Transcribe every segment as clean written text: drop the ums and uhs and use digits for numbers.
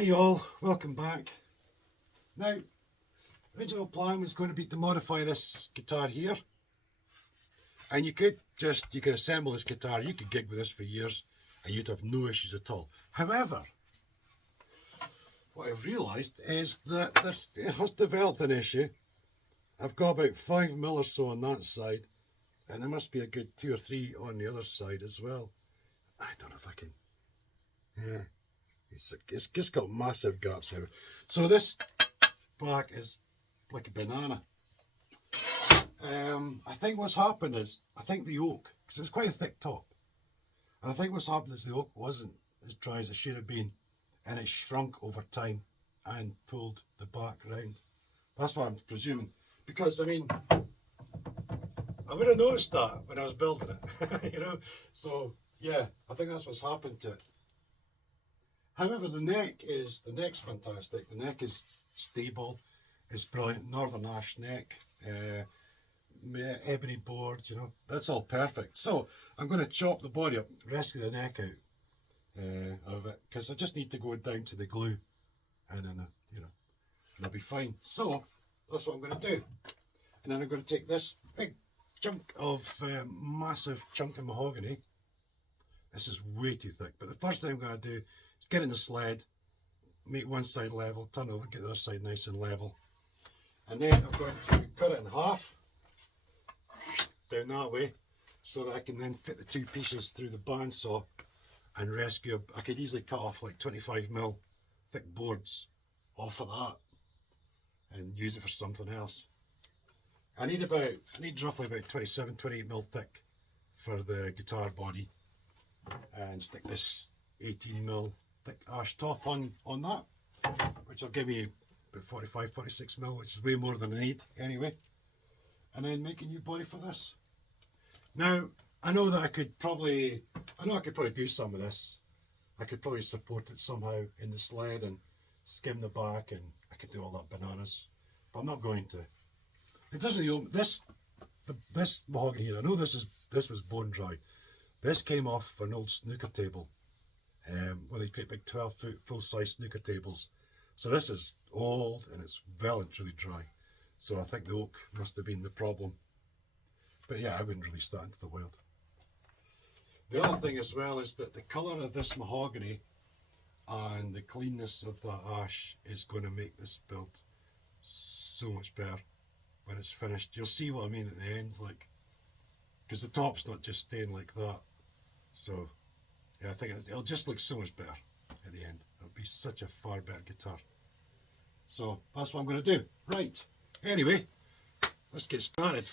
Hey all, welcome back. Now, original plan was going to be to modify this guitar here, and you could assemble this guitar, you could gig with this for years and you'd have no issues at all. However, what I've realised is that it has developed an issue. I've got about 5mm or so on that side, and there must be a good 2 or 3 on the other side as well. I don't know if I can, yeah. It's just got massive gaps here. So this back is like a banana. I think what's happened is, I think the oak, because it was quite a thick top, and I think what's happened is the oak wasn't as dry as it should have been, and it shrunk over time and pulled the back round. That's what I'm presuming, because I mean, I would have noticed that when I was building it, you know. So yeah, I think that's what's happened to it. However, the neck's fantastic. The neck is stable. It's brilliant. Northern ash neck, ebony board. You know, that's all perfect. So I'm going to chop the body up, rescue the neck out of it, because I just need to go down to the glue, and then and I'll be fine. So that's what I'm going to do. And then I'm going to take this big chunk of massive chunk of mahogany. This is way too thick, but the first thing I'm going to do is get in the sled, make one side level, turn over, get the other side nice and level. And then I'm going to cut it in half, down that way, so that I can then fit the 2 pieces through the bandsaw and rescue. I could easily cut off like 25mm thick boards off of that and use it for something else. I need roughly about 27-28mm thick for the guitar body, and stick this 18mm thick ash top on that, which will give me about 45-46mm, which is way more than I need anyway. And then make a new body for this. Now, I know that I could probably do some of this. I could probably support it somehow in the sled and skim the back, and I could do all that bananas, but I'm not going to. It doesn't really this mahogany here. I know this was bone dry. This came off an old snooker table, one of these great big 12-foot full-size snooker tables. So this is old and it's well and truly dry. So I think the oak must have been the problem. But yeah, I wouldn't release that into the wild. The other thing as well is that the colour of this mahogany and the cleanness of that ash is going to make this build so much better when it's finished. You'll see what I mean at the end, like, because the top's not just staying like that. So yeah, I think it'll just look so much better at the end. It'll be such a far better guitar. So that's what I'm going to do. Right, anyway, let's get started.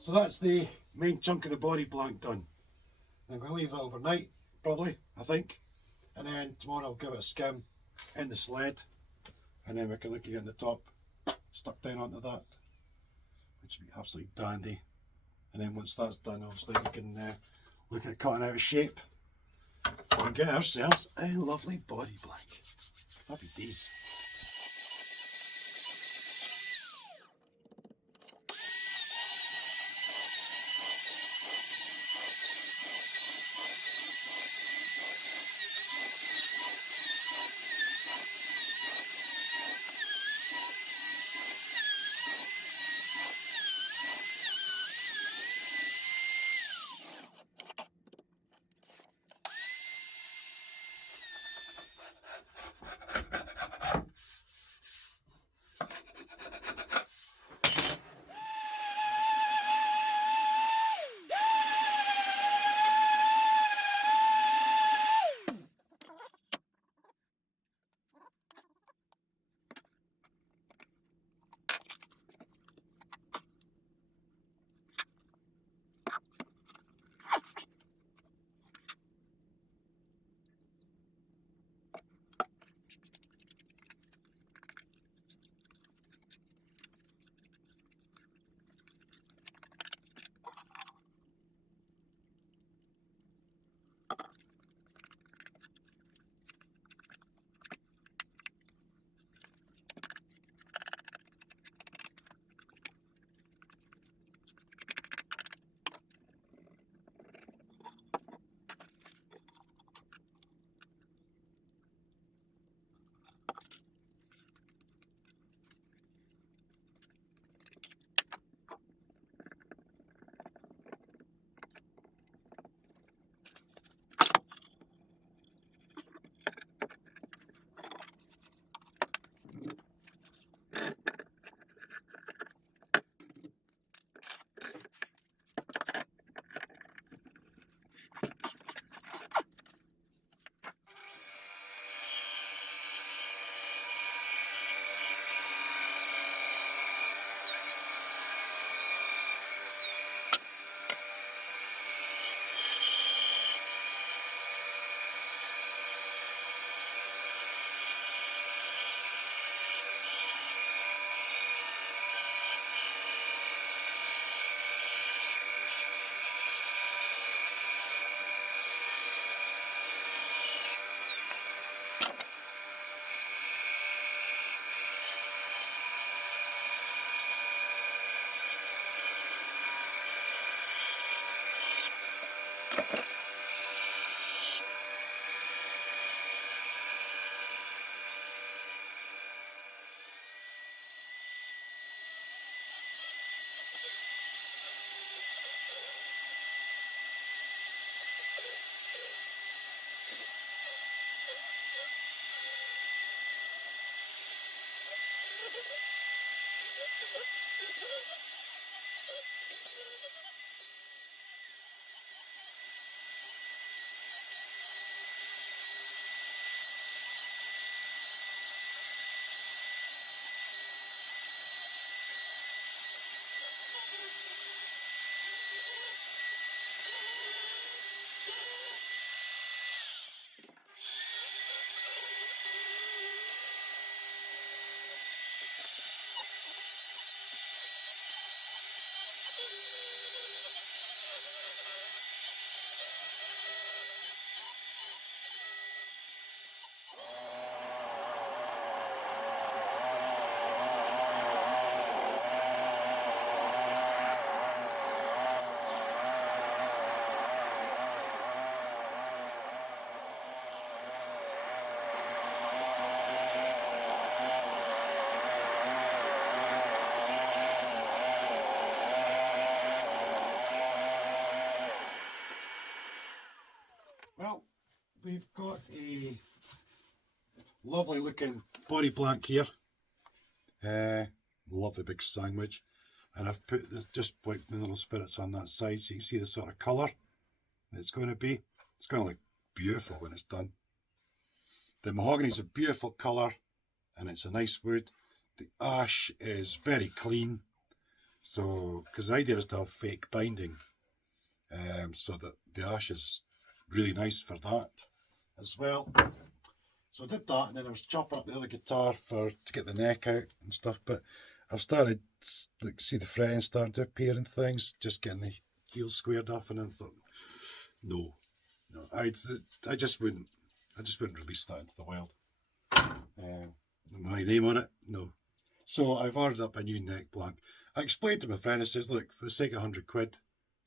So that's the main chunk of the body blank done. I'm going to leave that overnight, probably, I think. And then tomorrow I'll give it a skim in the sled. And then we can look at getting the top stuck down onto that, which would be absolutely dandy. And then once that's done, obviously we can look at cutting out a shape and get ourselves a lovely body blank. Happy days. Well, we've got a lovely looking body blank here. Lovely big sandwich. And I've put just like mineral spirits on that side so you can see the sort of colour it's going to be. It's going to look beautiful when it's done. The mahogany is a beautiful colour and it's a nice wood. The ash is very clean. So, because the idea is to have fake binding, so that the ash is really nice for that as well. So I did that, and then I was chopping up the other guitar to get the neck out and stuff. But I've started, like, see the fretting starting to appear and things, just getting the heels squared off, and then thought, no, I just wouldn't release that into the wild. My name on it, no. So I've ordered up a new neck blank. I explained to my friend, I says, look, for the sake of 100 quid,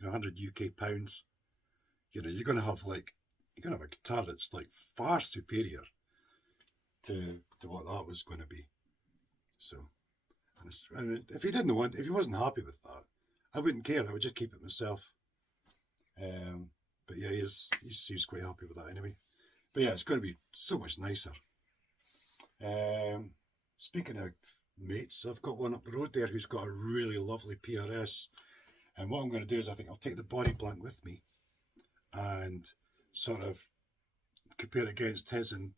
100 UK pounds, you're going to have a guitar that's like far superior to what that was going to be. So, and if if he wasn't happy with that, I wouldn't care. I would just keep it myself. But yeah, he seems quite happy with that anyway. But yeah, it's going to be so much nicer. Speaking of mates, I've got one up the road there who's got a really lovely PRS. And what I'm going to do is I think I'll take the body blank with me and sort of compare it against his and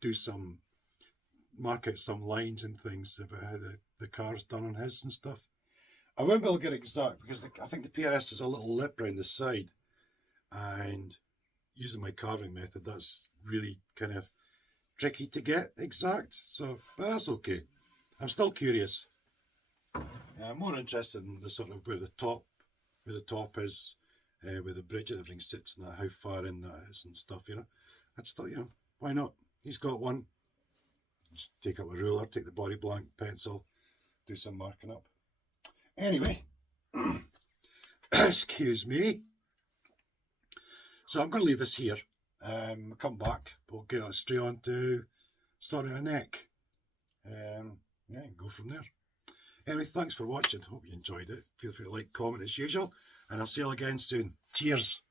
mark out some lines and things about how the car's done on his and stuff. I won't be able to get exact because I think the PRS has a little lip round the side, and using my carving method, that's really kind of tricky to get exact. So, but that's okay. I'm still curious. I'm more interested in the sort of where the top is, where the bridge and everything sits, and that, how far in that is and stuff. That's still, why not? He's got one. Just take up a ruler, take the body blank, pencil, do some marking up. Anyway, excuse me. So I'm going to leave this here. Come back. We'll get straight on to starting a neck. Yeah, and go from there. Anyway, thanks for watching. Hope you enjoyed it. Feel free to like, comment as usual, and I'll see you all again soon. Cheers.